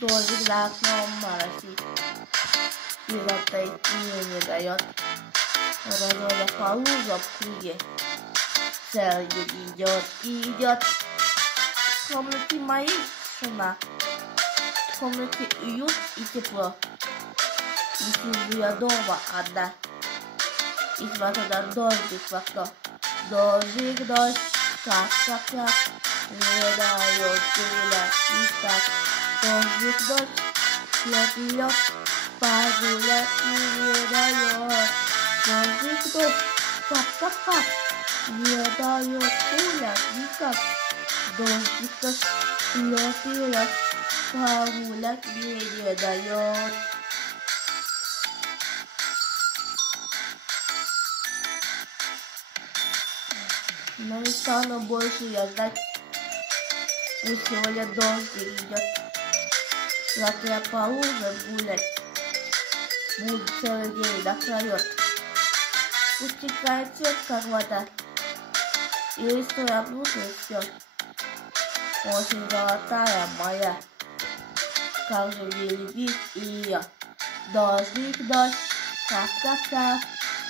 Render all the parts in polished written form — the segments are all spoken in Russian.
Дождик за окном моросит, и в отойти не дает. Разводя по лужам в круге, целый день идет и идет. В комнате моей тишина, в комнате уют и тепло. И сижу я дома одна, и смотрю на дождик в окно. Дождик, дождь, как, не дает гулять никак. Дождик, дождь, лед, погулять не дает. Дождик, дождь, как, не дает гулять никак. Дождик, дождь, лед, погулять не дает. Но не стану больше я ждать, пусть сегодня дождик идет. Завтра я по лужам гулять буду целый день напролет. Пусть текает цвет, как вода, и листвой обнутый все. Осень золотая моя, как же не любить ее. Дождик, дождь, как,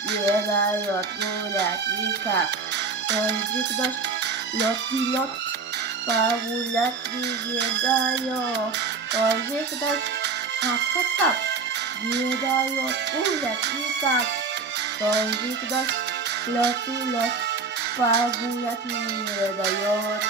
не дает гулять никак. Дождик, дождь, лед, погулять не дает. Дождик, дождь, как, не дает гулять никак. Дождик, дождь, лед, погулять не дает.